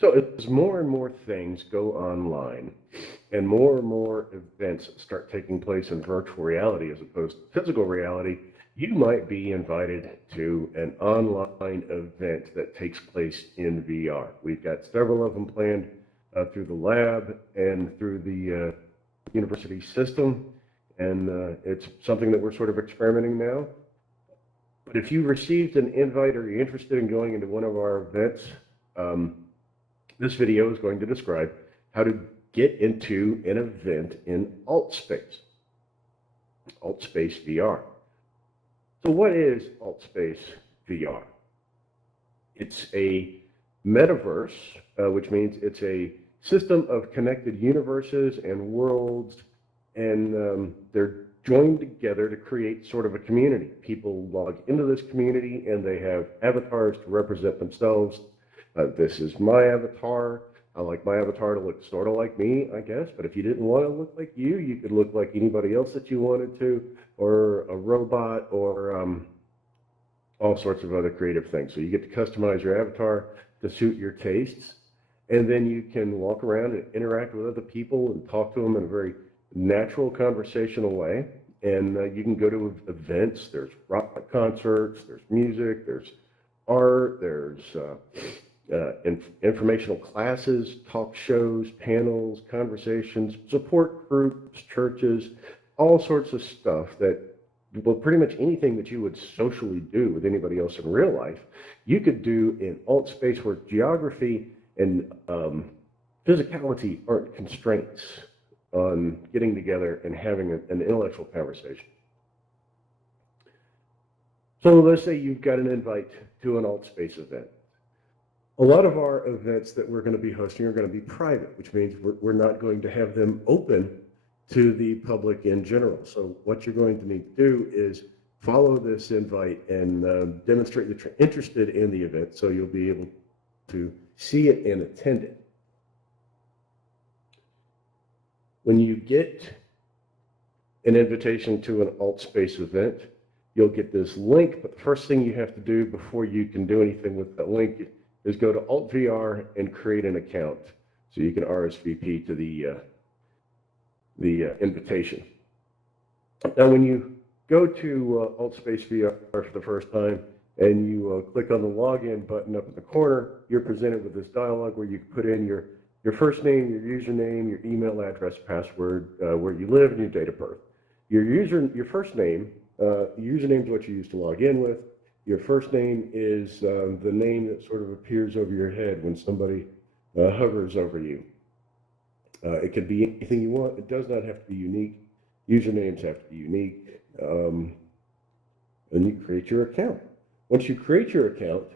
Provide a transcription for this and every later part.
So as more and more things go online and more events start taking place in virtual reality as opposed to physical reality, you might be invited to an online event that takes place in VR. We've got several of them planned through the lab and through the university system, and it's something that we're sort of experimenting now. But if you received an invite or you're interested in going into one of our events, this video is going to describe how to get into an event in Altspace, AltspaceVR. So what is Altspace VR? It's a metaverse, which means it's a system of connected universes and worlds, and they're joined together to create sort of a community. People log into this community and they have avatars to represent themselves. This is my avatar. I like my avatar to look sort of like me, I guess, but if you didn't want to look like you could look like anybody else that you wanted to, or a robot, or all sorts of other creative things. So you get to customize your avatar to suit your tastes, and then you can walk around and interact with other people and talk to them in a very natural conversational way. And you can go to events. There's rock concerts, there's music, there's art, there's informational classes, talk shows, panels, conversations, support groups, churches, all sorts of stuff that, well, pretty much anything that you would socially do with anybody else in real life, you could do in Altspace, where geography and physicality aren't constraints on getting together and having an intellectual conversation. So let's say you've got an invite to an Altspace event. A lot of our events that we're going to be hosting are going to be private, which means we're not going to have them open to the public in general. So what you're going to need to do is follow this invite and demonstrate that you're interested in the event, so you'll be able to see it and attend it. When you get an invitation to an Altspace event, you'll get this link, but the first thing you have to do before you can do anything with that link is go to AltVR and create an account so you can RSVP to the invitation. Now, when you go to AltspaceVR for the first time and you click on the login button up in the corner, you're presented with this dialog where you can put in your first name, your username, your email address, password, where you live, and your date of birth. Your first name, username is what you use to log in with. Your first name is the name that sort of appears over your head when somebody hovers over you. It could be anything you want. It does not have to be unique. Usernames have to be unique. And you create your account. Once you create your account,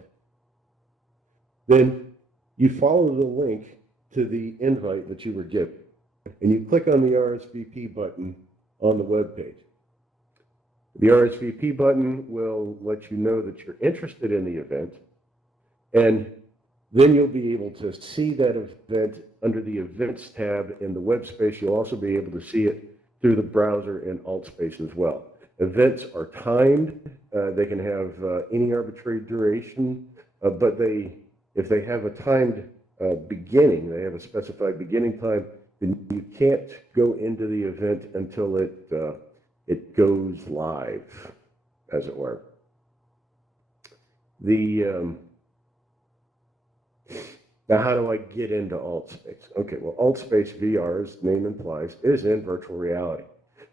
then you follow the link to the invite that you were given, and you click on the RSVP button on the web page. The RSVP button will let you know that you're interested in the event, and then you'll be able to see that event under the Events tab in the web space. You'll also be able to see it through the browser in Altspace as well. Events are timed. They can have any arbitrary duration, but if they have a timed beginning, they have a specified beginning time, then you can't go into the event until it goes live, as it were. Now, how do I get into Altspace? Okay, well, Altspace VR, as the name implies, is in virtual reality.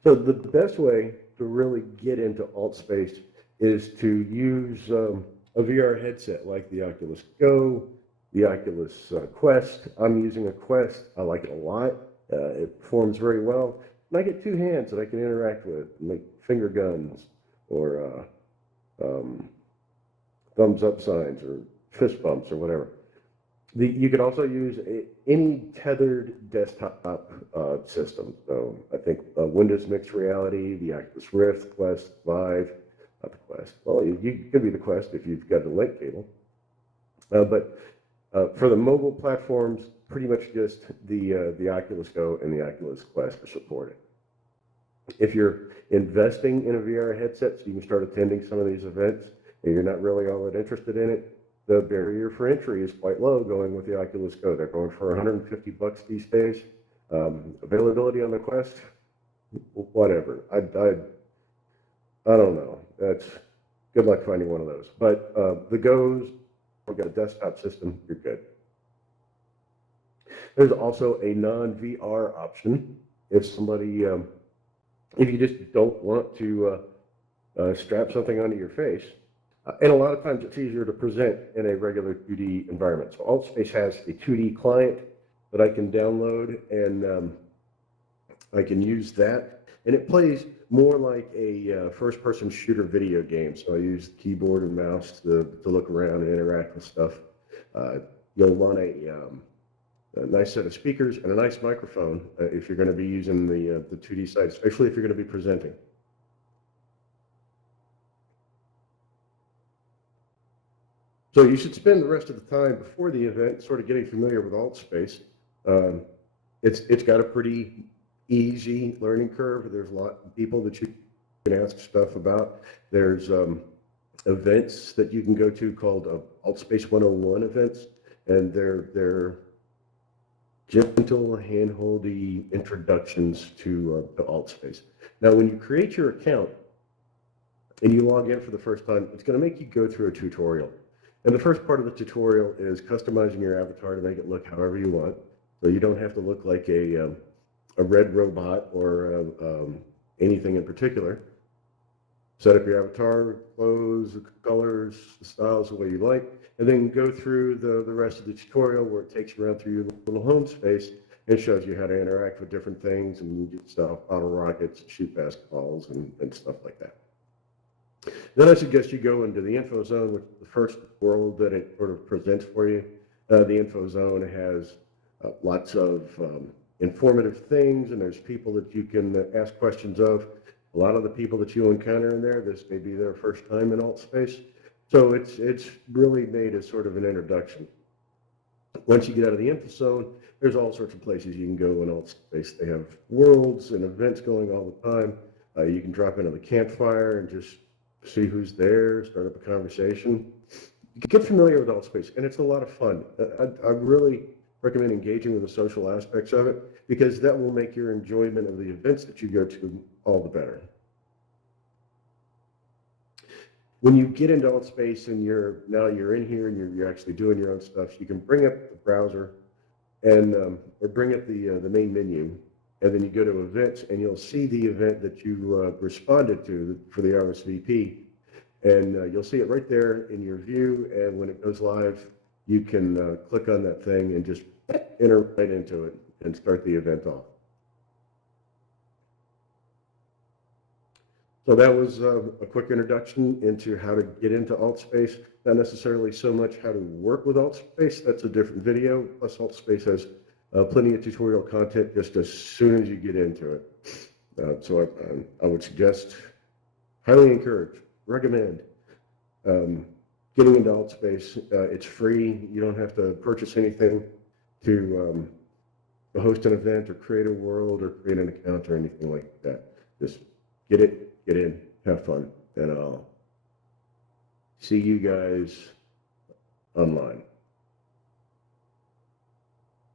So the best way to really get into Altspace is to use a VR headset like the Oculus Go, the Oculus Quest. I'm using a Quest. I like it a lot. It performs very well. And I get two hands that I can interact with, make finger guns or thumbs up signs or fist bumps or whatever. You could also use any tethered desktop system. So I think Windows Mixed Reality, the Oculus Rift, Quest, Vive, not the Quest. Well, you could be the Quest if you've got the link cable. But for the mobile platforms, pretty much just the Oculus Go and the Oculus Quest are supported. If you're investing in a VR headset so you can start attending some of these events and you're not really all that interested in it, the barrier for entry is quite low going with the Oculus Go. They're going for $150 these days. Availability on the Quest, whatever. I don't know. That's good luck finding one of those. But the Go's, we've got a desktop system, you're good. There's also a non-VR option. If somebody, if you just don't want to strap something onto your face, and a lot of times it's easier to present in a regular 2D environment. So Altspace has a 2D client that I can download, and I can use that. And it plays more like a first-person shooter video game. So I use keyboard and mouse to look around and interact with stuff. You'll want a nice set of speakers and a nice microphone if you're going to be using the 2D side, especially if you're going to be presenting. So you should spend the rest of the time before the event sort of getting familiar with Altspace. It's got a pretty easy learning curve. There's a lot of people that you can ask stuff about. There's events that you can go to called Altspace 101 events, and they're gentle, hand-holdy introductions to Altspace. Now, when you create your account and you log in for the first time, it's going to make you go through a tutorial. And the first part of the tutorial is customizing your avatar to make it look however you want. So you don't have to look like a red robot or anything in particular. Set up your avatar, clothes, the colors, the styles the way you like, and then go through the rest of the tutorial where it takes you around through your little home space and shows you how to interact with different things and get stuff, bottle rockets, shoot basketballs, and stuff like that. Then I suggest you go into the info zone, which is the first world that it sort of presents for you. The info zone has lots of informative things, and there's people that you can ask questions of. A lot of the people that you encounter in there, this may be their first time in Altspace. So it's really made as sort of an introduction. Once you get out of the info zone, there's all sorts of places you can go in Altspace. They have worlds and events going all the time. You can drop into the campfire and just see who's there, start up a conversation. You can get familiar with Altspace, and it's a lot of fun. I really recommend engaging with the social aspects of it, because that will make your enjoyment of the events that you go to all the better. When you get into Altspace and you're in here and you're actually doing your own stuff, you can bring up the browser and or bring up the main menu, and then you go to events and you'll see the event that you responded to for the RSVP, and you'll see it right there in your view. And when it goes live, you can click on that thing and just enter right into it and start the event off. So that was a quick introduction into how to get into Altspace. Not necessarily so much how to work with Altspace. That's a different video. Plus, Altspace has plenty of tutorial content just as soon as you get into it. So I would suggest, highly encourage, recommend getting into Altspace. It's free. You don't have to purchase anything to host an event or create a world or create an account or anything like that. Just get in, have fun, and I'll see you guys online.